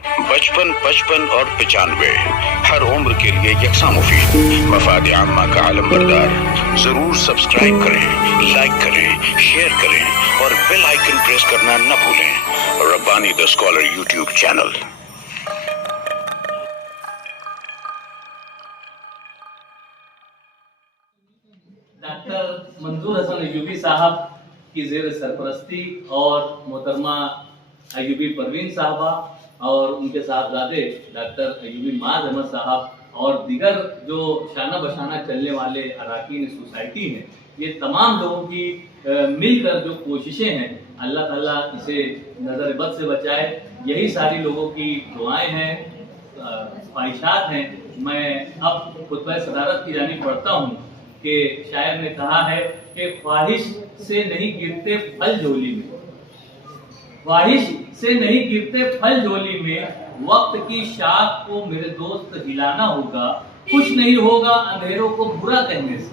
55 55 और 95 हर उम्र के लिए यकसा मुफीद। मफाद आम्मा का आलम बरदार। जरूर सब्सक्राइब करें, लाइक करें, शेयर करें और बेल आइकन प्रेस करना न भूलें। Rabbani the scholar YouTube channel. Doctor Manzoor Hasan Ayubi साहब की जेर सरपरस्ती और मोहतरमा अयूबी परवीन साहबा और उनके साहबजादे डॉक्टर अयूबी माज अहमद साहब और दीगर जो शाना बशाना चलने वाले अरकान सोसाइटी हैं, ये तमाम लोगों की मिलकर जो कोशिशें हैं, अल्लाह ताला इसे नज़र बद से बचाए। यही सारी लोगों की दुआएं हैं, ख्वाहिशात हैं। मैं अब खुतबा सदारत की जानिब बढ़ता हूँ कि शायर ने कहा है कि ख्वाहिश से नहीं गिरते फल झोली में, ख्वाहिश से नहीं गिरते फल झोली में, वक्त की शाख को मेरे दोस्त हिलाना होगा। कुछ नहीं होगा अंधेरों को बुरा कहने से,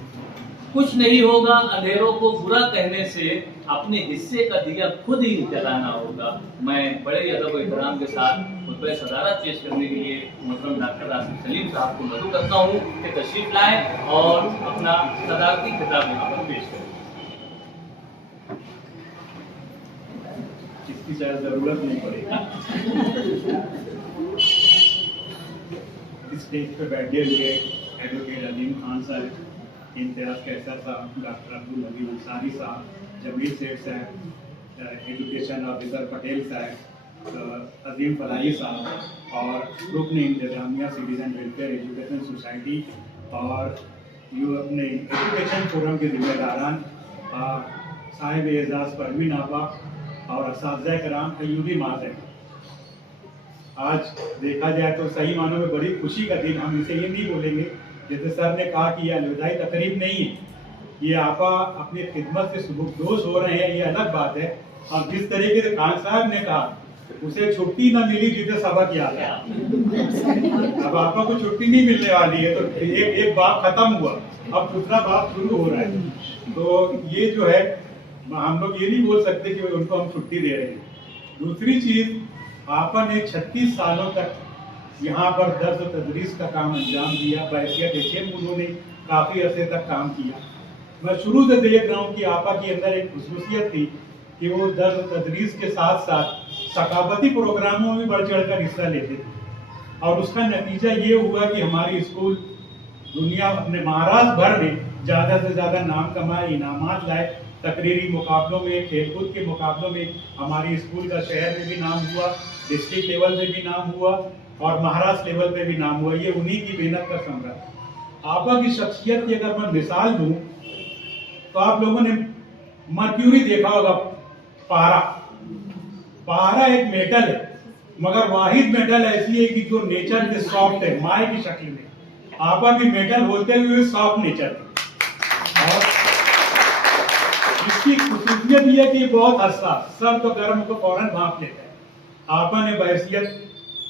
कुछ नहीं होगा अंधेरों को बुरा कहने से, अपने हिस्से का दिया खुद ही जलाना होगा। मैं बड़े अदब और एहतराम के साथ खुतबा सदारत पेश करने के लिए मोहतरम डॉक्टर आसिफ सलीम साहब को मदद करता हूँ कि तशरीफ लाएं और अपना सदारती खिताब यहाँ पर पेश करें। इसकी शायद जरूरत नहीं पड़ेगी। स्टेज पे बैठे हुए एडवोकेट अजीम खान साहब, इम्तियाज कैसर साहब, डॉक्टर अब्दुल हबीब अंसारी साहब, जमील सेठ साहब, एजुकेशन ऑफिसर पटेल साहब, अजीम फलाही साहब और रुकन इंतजामिया सिटीजन वेलफेयर एजुकेशन सोसाइटी और अपने एजुकेशन फोरम के जिम्मेदारान साहिब एजाज परवीन आपा और असातिज़ा कराम अयूबी माज है। आज देखा जाए तो सही मानों में बड़ी खुशी का दिन। हम इसे ये नहीं बोलेंगे जैसे सर ने कहा कि यह अलविदाई तकरीब नहीं है, ये आपा अपनी खिदमत से सुबुकदोश हो रहे हैं, ये अलग बात है। और जिस तरीके से खान साहब ने कहा उसे छुट्टी ना मिली जिसे सबक याद है। अब आपा को छुट्टी नहीं मिलने वाली है, तो एक बाप खत्म हुआ, अब दूसरा बाप शुरू हो रहा है। तो ये जो है हम लोग ये नहीं बोल सकते कि उनको हम छुट्टी दे रहे हैं। दूसरी चीज, आपा ने 36 सालों तक यहाँ पर दर्स और तदरीस का काम अंजाम दिया। बहैसियत एचएम उन्होंने काफ़ी अरसे तक काम किया। मैं शुरू से देख रहा हूँ कि आपा के अंदर एक खुसूसियत थी कि वो दर्स और तदरीस के साथ साथ सकाफती प्रोग्रामों में बढ़ चढ़ कर हिस्सा लेते थे। और उसका नतीजा ये हुआ कि हमारी स्कूल दुनिया अपने महाराष्ट्र भर में ज़्यादा से ज़्यादा नाम कमाए, इनामात लाए। तकरीरी मुकाबलों में, खेलकूद के मुकाबलों में हमारी स्कूल का शहर में भी नाम हुआ, डिस्ट्रिक्ट लेवल पे भी नाम हुआ और महाराष्ट्र लेवल पे भी नाम हुआ। ये उन्हीं की मेहनत का समरा। आपा की शख्सियत की अगर मैं मिसाल दूं तो आप लोगों ने मर्क्यूरी देखा होगा, पारा। पारा एक मेटल है, मगर वाहिद मेटल ऐसी है कि जो नेचर के सॉफ्ट है, माए की शक्ल में। आपा भी मेटल होते हुए सॉफ्ट नेचर है। और इसकी खुसूसियत यह है कि बहुत हसास, सब तो गर्म को फौरन भांप लेता है। आपा ने बहैसियत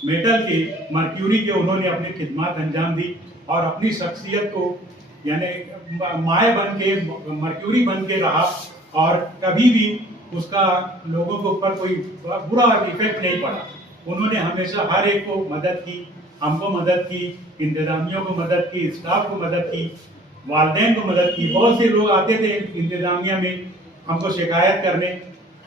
मेटल के, मर्क्यूरी के, उन्होंने अपनी खिदमत अंजाम दी और अपनी शख्सियत को यानी माए बन के, मर्क्यूरी बन के रहा और कभी भी उसका लोगों के ऊपर कोई बुरा इफेक्ट नहीं पड़ा। उन्होंने हमेशा हर एक को मदद की, हमको मदद की, इंतजामियों को मदद की, स्टाफ को मदद की, वालिदैन को मदद की। बहुत से लोग आते थे इंतजामिया में हमको शिकायत करने,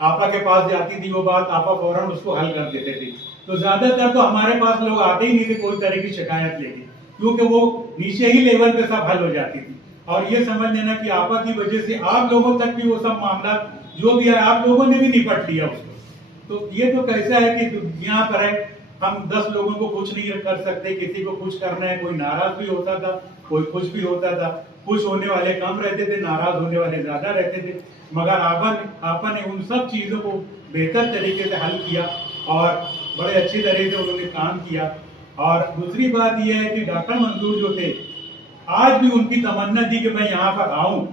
आपा के पास जाती थी वो बात, आपा फौरन उसको हल कर देते थे। तो ज्यादातर तो हमारे पास लोग आते ही नहीं थे कोई तरह की शिकायत लेके, क्योंकि वो नीचे ही लेवल पे सब हल हो जाती थी। और ये समझ लेना कि आपा की वजह से आप लोगों तक भी वो सब मामला जो भी है आप लोगों ने भी निपट लिया उसको। तो ये तो कैसा है कि यहाँ पर है, हम 10 लोगों को कुछ नहीं कर सकते, किसी को कुछ करना है, कोई नाराज भी होता था, कोई कुछ भी होता था। खुश होने वाले कम रहते थे, नाराज होने वाले ज्यादा रहते थे, मगर आपा ने उन सब चीजों को बेहतर तरीके से हल किया और बड़े अच्छी तरह से उन्होंने काम किया। और दूसरी बात यह है कि डॉक्टर मंजूर जो थे, आज भी उनकी तमन्ना थी कि मैं यहाँ पर आऊँ,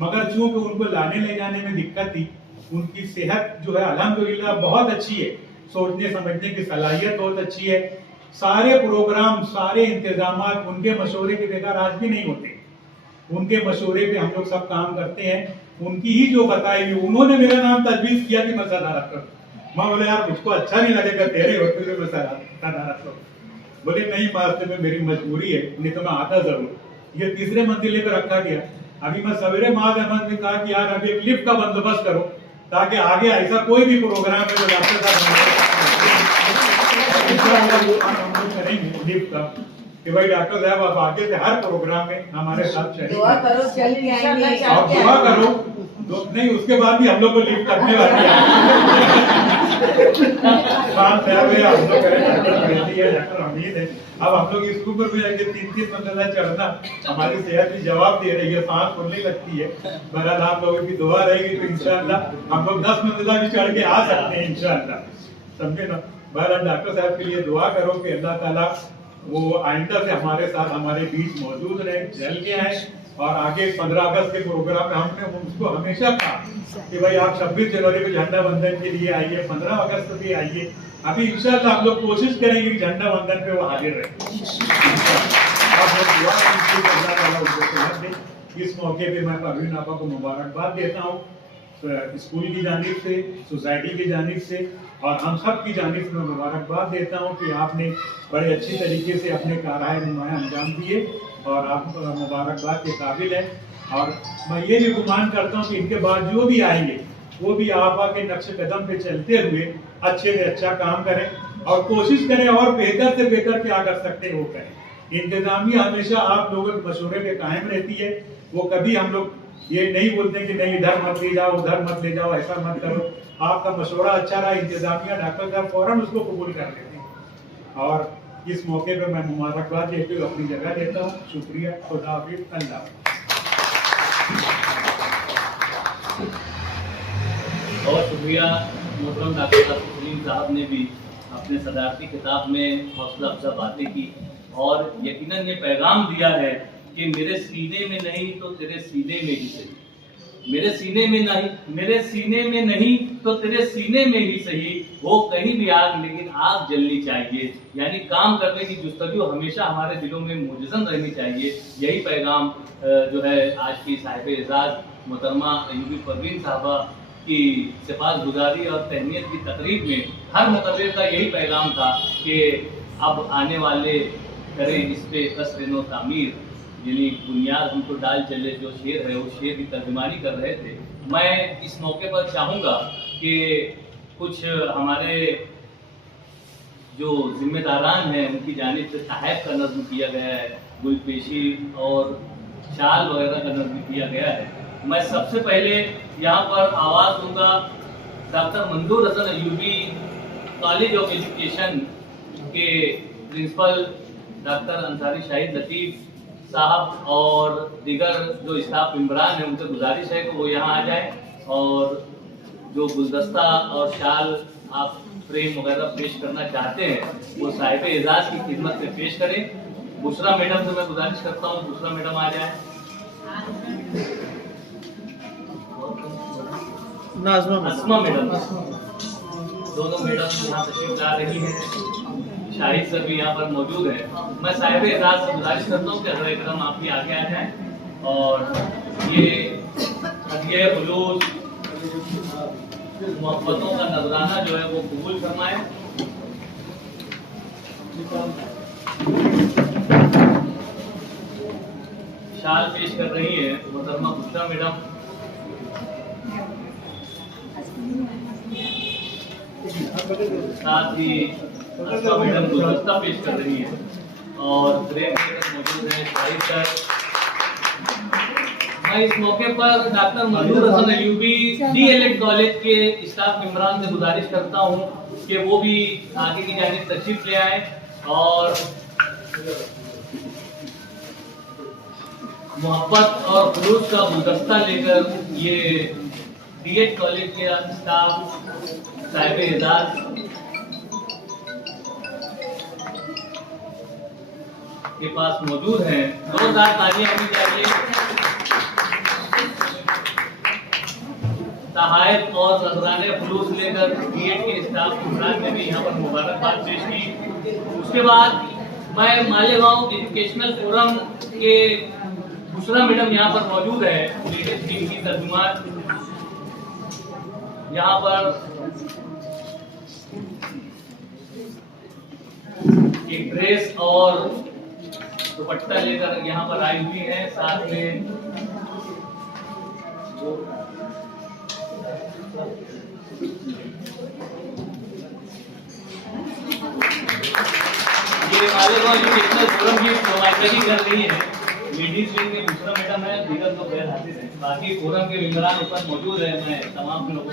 मगर चूंकि उनको लाने ले जाने में दिक्कत थी। उनकी सेहत जो है अल्हम्दुलिल्लाह बहुत अच्छी है, सोचने समझने की सलाहियत बहुत अच्छी है। सारे प्रोग्राम, सारे इंतजामात उनके मशवरे के बगैर आज भी नहीं होते। उनके मशवरे पे हम लोग सब काम करते हैं। उनकी ही जो बताई हुई, उन्होंने मेरा नाम तजवीज़ किया कि मैं सदारत करूं, माँ बोले यार मुझको अच्छा नहीं लगेगा तेरे होते हुए मैं नाराज हूँ। बोले नहीं मास्टर में मेरी मजबूरी है, नहीं तो मैं आता जरूर। ये तीसरे मंजिले पे रखा गया। अभी मैं सवेरे माज अहमद ने कहा कि यार अभी एक लिफ्ट का बंदोबस्त करो, ताकि आगे ऐसा कोई भी प्रोग्राम है जो डॉक्टर साहब करेंगे लिफ्ट का, कि भाई डॉक्टर साहब आप आगे से हर प्रोग्राम में हमारे साथ चलिए। दुआ करो चल के आएंगे। आप दुआ करो तो नहीं, उसके बाद भी हम लोग को लिफ्ट करने वाले हैं। हम लोग करें, डॉक्टर बेटी है, डॉक्टर हमीद है। अब हम लोग इस ऊपर भी आएंगे 3-3 मंजिला चढ़ना, हमारी सेहत भी जवाब दे रही है, सांस फूलने लगती है। बहरहाल आप लोगों की दुआ रहेगी तो इंशाअल्लाह हम लोग 10 मंजिला भी चढ़ के आ सकते हैं इंशाअल्लाह, समझे ना। बहरहाल डॉक्टर साहब के लिए दुआ करो कि अल्लाह ताला वो आइंदा से हमारे साथ हमारे बीच मौजूद रहे, चल के आए। और आगे 15 अगस्त के प्रोग्राम में हमने उसको हमेशा कहा कि भाई आप 26 जनवरी को झंडा वंदन के लिए आइए, 15 अगस्त भी आइए। अभी इंशाअल्लाह हम लोग कोशिश करेंगे कि झंडा वंदन पे वो हाजिर रहे। आप लोग दुआ कीजिए कि अल्लाह ताला उनको सेहत दे। इस मौके पे मैं परवीन आपा को मुबारकबाद देता हूँ, स्कूल की जानिब से, सोसाइटी की जानिब से और हम सब की जानिब से मैं मुबारकबाद देता हूँ कि आपने बड़े अच्छी तरीके से अपने कारहाय नुमाया अंजाम दिए और आप मुबारकबाद के काबिल हैं। और मैं ये भी गुमान करता हूँ कि इनके बाद जो भी आएंगे वो भी आपा के नक्श कदम पे चलते हुए अच्छे से अच्छा काम करें और कोशिश करें और बेहतर से बेहतर क्या कर सकते हैं वो करें। इंतजामिया हमेशा आप लोगों के मशवरे पे कायम रहती है, वो कभी हम लोग ये नहीं बोलते कि नहीं इधर मत ले जाओ उधर मत ले जाओ, ऐसा मत करो। आपका मशवरा अच्छा रहा, इंतजामिया डॉक्टर साहब फौरन उसको कबूल कर लेते हैं। और इस मौके पर मैं मुबारकबाद देते हुए अपनी जगह देता हूँ। शुक्रिया, खुदा हाफिज़, अल्लाह। बहुत शुक्रिया मोहतरम डॉक्टर सलीम साहब ने भी अपने सदारती खिताब में हौसला अफजा बातें की और यकीनन ये पैगाम दिया है कि मेरे सीने में नहीं तो तेरे सीने में ही सही, मेरे सीने में नहीं, मेरे सीने में नहीं तो तेरे सीने में ही सही, हो कहीं भी आग लेकिन आग जलनी चाहिए। यानी काम करने की जुस्तजू हमेशा हमारे दिलों में मुजज़्ज़म रहनी चाहिए। यही पैगाम जो है आज की साहिब एजाज़ मोहतरमा अयूबी परवीन साहबा की सिफातगुजारी और तहनीत की तकरीब में हर मुकर्रिर का यही पैगाम था कि अब आने वाले करें इस पे कसर तामीर, यानी बुनियाद हमको डाल चले, जो शेर है उस शेर की तर्जुमानी कर रहे थे। मैं इस मौके पर चाहूँगा कि कुछ हमारे जो जिम्मेदारान हैं उनकी जानिब से तहफ़ का नज़्म किया गया है, गुलपेशी और शाल वगैरह का नज़्म किया गया है। मैं सबसे पहले यहाँ पर आवाज़ दूंगा doctor Manzoor Hasan Ayubi college of education के प्रिंसिपल डॉक्टर अंसारी शाहिद लतीफ़ साहब और दीगर जो स्टाफ मेंबरान हैं उनसे गुजारिश है कि वो यहाँ आ जाए और जो गुलदस्ता और शाल आप फ्रेम वगैरह पेश करना चाहते हैं वो साहिब एजाज़ की खिदमत में पेश करें। बुशरा मैडम से मैं गुजारिश करता हूँ, बुशरा मैडम आ जाए। नाज़मा मैडम, दोनों मैडम यहाँ तशरीफ ला रही हैं, शाहिद सर भी यहाँ पर मौजूद है। मैं साहिब एजाज़ से गुजारिश करता हूँ कि हज़रत इकराम आपकी आगे आ जाएं और ये हदिया खुलूस मोहब्बतों का नजराना जो है वो कबूल फरमाएं। शाल पेश कर रही है मोहतरमा बुशरा मैडम। साथ ही अस्मा मैडम गुलदस्ता पेश कर रही है और फ्रेम मौजूद है शाहिद सर। मैं इस मौके पर doctor Manzoor Hasan Ayubi DElEd college के स्टाफ मेंबरान से गुजारिश करता हूं कि वो भी आगे की जानिब तशरीफ ले आए और मोहब्बत और खुलूस का गुलदस्ता लेकर ये डीएड कॉलेज के स्टाफ साहिब एजाज़ के पास मौजूद हैं। 2000 तालियां होनी चाहिए। तहाइफ और नजराने खुलूस लेकर बीएड के स्टाफ मेंबरान ने भी यहाँ पर मुबारकबाद पेश की। उसके बाद मैं मालेगांव एजुकेशनल फोरम के बुशरा मैडम यहाँ पर मौजूद है, लेटेस्ट टीम की तर्जुमान यहाँ पर एक ड्रेस और दुपट्टा लेकर यहाँ पर आई हुई है। साथ में ये मालेगांव एजुकेशनल फोरम की नुमाइंदगी कर रही है। लेडीज विंग में दूसरा मैडम है, दीगर तो गैर हाजिर है। बाकी फोरम के मेंबरान ऊपर मौजूद है। मैं तमाम लोगों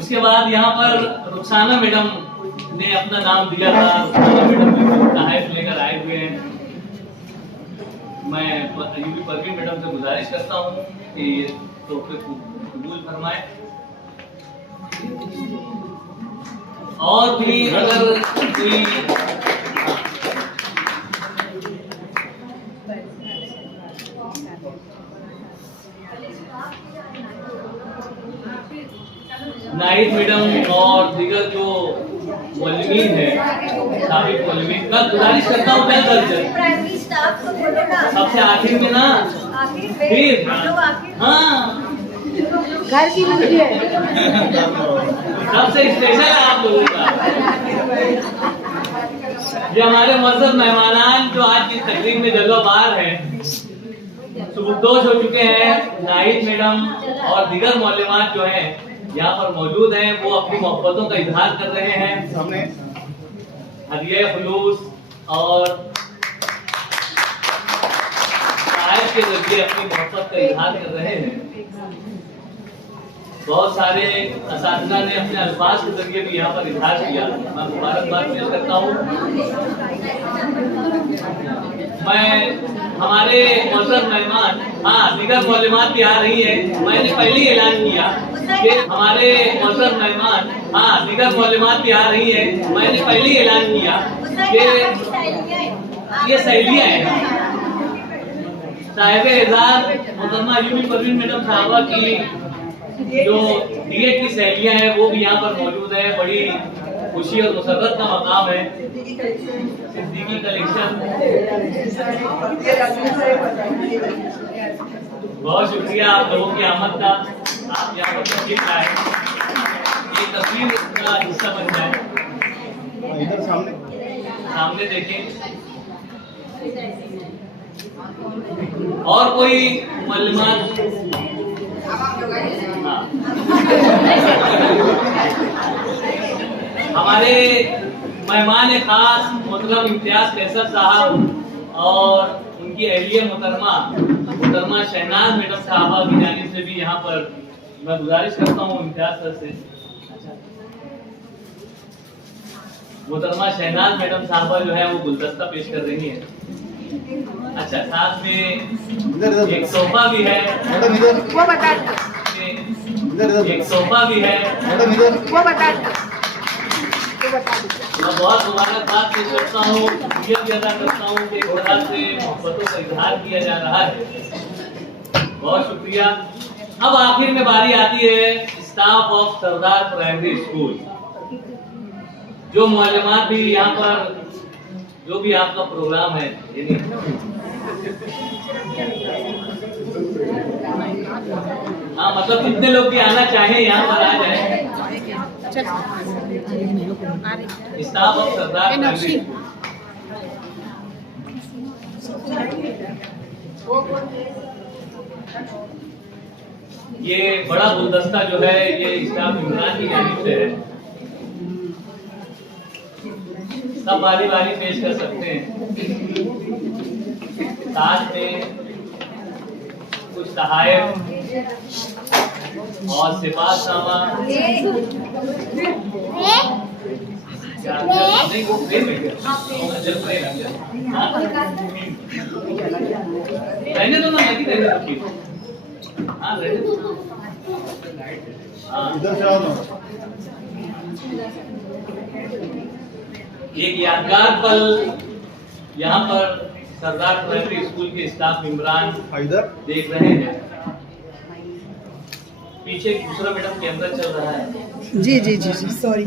उसके बाद यहाँ पर रुखसाना मैडम ने अपना नाम दिया था। रुखसाना मैडम तहफ़ लेकर आए हुए हैं। मैं यूपी परवीन मैडम से गुजारिश करता हूँ कि तोहफे कबूल फरमाए। और भी अगर कोई नाइट मैडम और दीगर जो मौलवीन है, साबिक मौलवीन, मैं गुजारिश करता हूँ मैं सबसे आखिर में ना, फिर हाँ घर की मुर्गी है। सबसे स्पेशल है आप लोगों का। ये हमारे मज़हब मेहमानान जो आज की तकरीर में जलवा बार हैं, सुबुकदोश हो चुके हैं। नाहिद मैडम और दीगर मौलवात जो हैं यहाँ पर मौजूद हैं, वो अपनी मोहब्बतों का इजहार कर रहे हैं। सामने हदिया खुलूस और साहिब के जरिए अपनी मोहब्बत का इजहार कर रहे हैं। बहुत सारे असातिज़ा ने अपने अल्फाज के जरिए भी यहाँ पर इजहार किया। मैं मुबारकबाद पेश करता हूँ। मैं हमारे मोहतरम मेहमान, हाँ दीगर मौलमात भी आ रही है। मैंने पहले ही ऐलान किया कि हमारे मोहतरम मेहमान, हाँ दीगर मौलमात भी आ रही है। मैंने पहले ही ऐलान किया कि ये सहेलियाँ हैं। साहिब-ए-इज़ार मोहतरमा यूपी परवीन मैडम साहबा की जो डीएड की सहेलियां हैं वो भी यहाँ पर मौजूद है। बड़ी खुशी और मुसर्रत का मकाम है। सिद्दीकी कलेक्शन, बहुत शुक्रिया आप लोगों की आमद का। आप यहाँ पर तशरीफ लाए, ये तस्वीर का हिस्सा बन जाए। इधर सामने देखें। और कोई मालूमात? हमारे मेहमान खास मोहतरम इम्तियाज कैसर साहब और उनकी अहलिया मोहतरमा शहनाज मैडम साहबा की जानिब से भी यहाँ पर मैं गुजारिश करता हूँ इम्तियाज सर से। मोहतरमा शहनाज मैडम साहबा जो है वो गुलदस्ता पेश कर रही है। अच्छा, साथ में एक सोफा भी है। वो बता एक सोफा भी है। वो बता मैं बहुत मुबारकबाद पेश करता हूँ, शुक्रिया भी अदा करता हूँ कि एक तरह से मोहब्बतों का इजहार किया जा रहा है। बहुत शुक्रिया। अब आखिर में बारी आती है staff of Sardar primary school. जो मौलमात भी यहाँ पर जो भी आपका प्रोग्राम है, हाँ मतलब जितने लोग भी आना चाहें यहाँ पर आ जाए। स्टाफ ऑफ सरदार प्राइमरी, ये बड़ा गुलदस्ता जो है ये स्टाफ इमरान की जानिब से है। सब बारी बारी पेश कर सकते हैं। साथ में कुछ तहाइफ और सिफात सामा नहीं वो फ्रेम है क्या? रहने दो ना, मैं रहने रखी। हाँ रहने दो। इधर से आओ ना। एक यादगार पल यहाँ पर सरदार प्राइमरी स्कूल के स्टाफ मेंबरान देख रहे हैं। पीछे दूसरा मैडम कैमरा चल रहा है। जी जी जी जी सॉरी।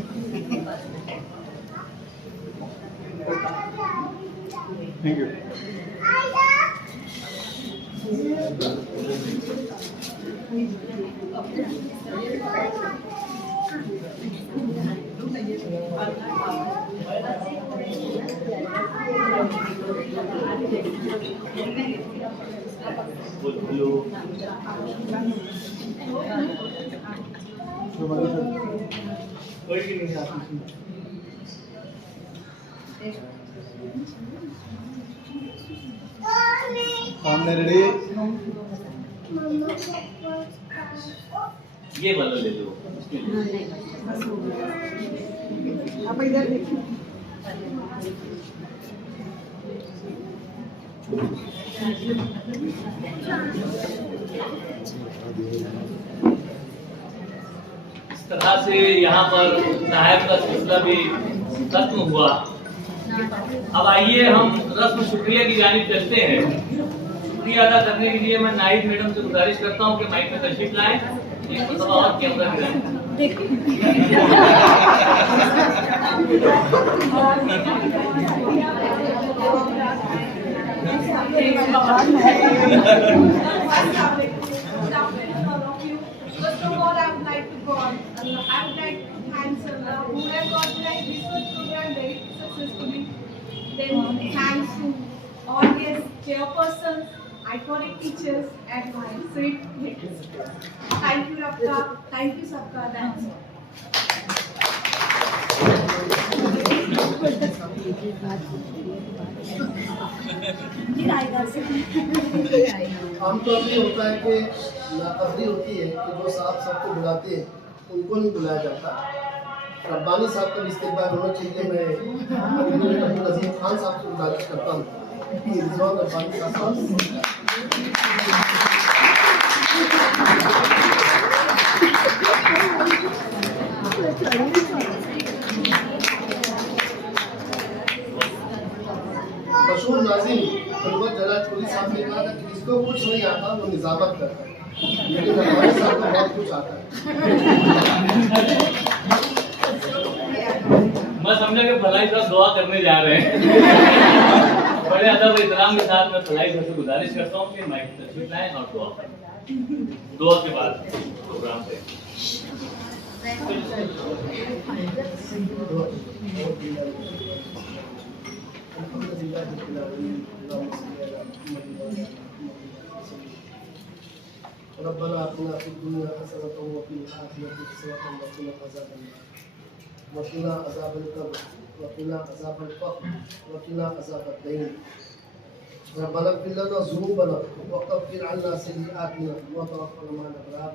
Thank you. हेलो सामने रेडी। ये वाला ले लो। आप इधर देखिए। इस तरह से यहाँ पर साहब का सिलसिला भी खत्म हुआ। अब आइए हम रस्म शुक्रिया की जानिब चलते हैं। शुक्रिया अदा करने के लिए मैं नाइब मैडम से गुजारिश करता हूँ कि माइक में तशरीफ लाएं, एक मरतबा और camera गिराएं। First of all, I would like to God, I would like to thank Allah who have organized this program very successfully. Then thanks to all guest chairpersons, iconic teachers, and my sweet kids. Thank you, Rabka. Thank you, Sabka. That's all. आमतौर पर होता है कि नाकदरी होती है कि जो साहब सबको बुलाते हैं उनको नहीं बुलाया जाता। रब्बानी साहब का भी इस्तेमाल होना चाहिए। मैं अब्दुल अजीज खान साहब से गुजारिश करता हूँ कि रब्बानी साहब मशहूर नाज़िम फरवत जलालपुरी साहब ने कहा था कि जिसको कुछ नहीं आता वो निजामत करता है, लेकिन हमारे साथ तो बहुत कुछ आता है। मैं समझा कि फलाई साहब दुआ करने जा रहे हैं। बड़े अदब एहतराम के साथ मैं फलाई साहब से गुजारिश करता हूँ कि माइक तशरीफ लाएं और दुआ करें। दुआ के बाद प्रोग्राम पे रब्बना आतिना फिद दुनिया हसनतन व फिल आखिरति हसनतन व क़िना अज़ाबल क़ब्र व क़िना अज़ाबल फ़क़्र व क़िना अज़ाबद दईन। रब्बना इग़फिर लना ज़ुनूबना व कफ़्फ़िर अन्ना सय्यिआतिना व तवफ़्फ़ना मअल अबरार।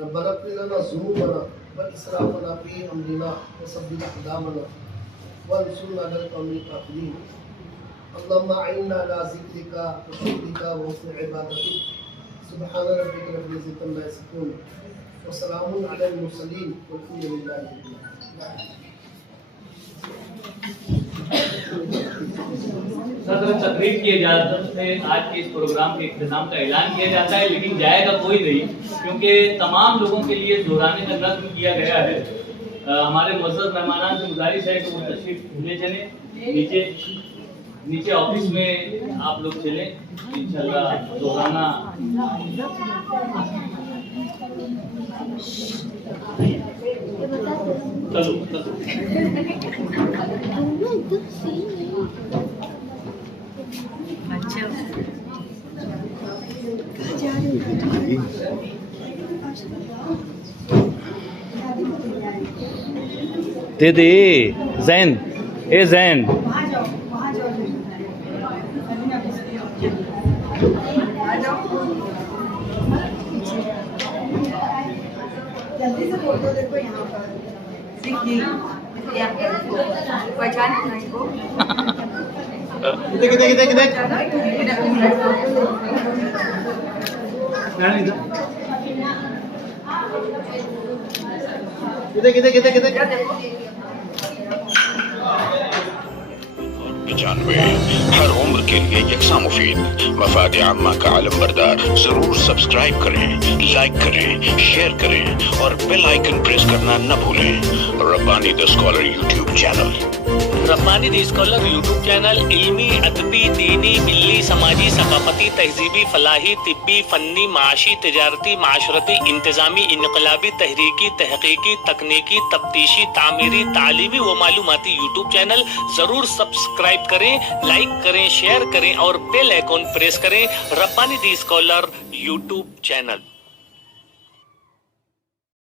रब्बना इग़फिर लना ज़ुनूबना व इसराफ़ना फ़ी अमरिना व सब्बित अक़दामना वंसुरना अलल क़ौमिल काफ़िरीन। अल्लाहुम्मा अइन्ना अला ज़िक्रिका व शुक्रिका व हुस्नि इबादतिक। सुब्हान रब्बिका रब्बिल इज़्ज़ति अम्मा यसिफून व सलामुन अलल मुरसलीन वल्हम्दुलिल्लाहि रब्बिल आलमीन। सदर तकरीब की इजाज़त से आज के इस प्रोग्राम के इख्तिताम का ऐलान किया जाता है, लेकिन जाएगा कोई नहीं क्योंकि तमाम लोगों के लिए दोहराने का नज़्म किया गया है। हमारे मुअज़्ज़ज़ मेहमानान से गुजारिश है कि वो तशरीफ ले चलें। नीचे ऑफिस में आप लोग चलें इंशाल्लाह दोहराना। चलो दीदी जैन ए जैन जल्दी से फोटो देखो यहाँ पर। पहचान इसको। जानवे हर उम्र के लिए यकसा मुफीद मफाद आम्मा का आलम बरदार। जरूर सब्सक्राइब करें, लाइक करें, शेयर करें और बेल आइकन प्रेस करना न भूलें। Rabbani the scholar YouTube channel. Rabbani the scholar YouTube channel इल्मी, अदबी, दीनी, मिल्ली, समाजी, सकाफती, तहजीबी, फलाही, तिब्बी, फन्नी, माशी, तिजारती, माशरती, इंतजामी, इनकलाबी, तहरीकी, तहकीकी, तकनीकी, तफ्तीशी, तामीरी, तालीमी व मालूमाती यूट्यूब चैनल जरूर सब्सक्राइब सब्सक्राइब करें, लाइक करें, शेयर करें और बेल आइकॉन प्रेस करें। रब्बानी दी स्कॉलर यूट्यूब चैनल।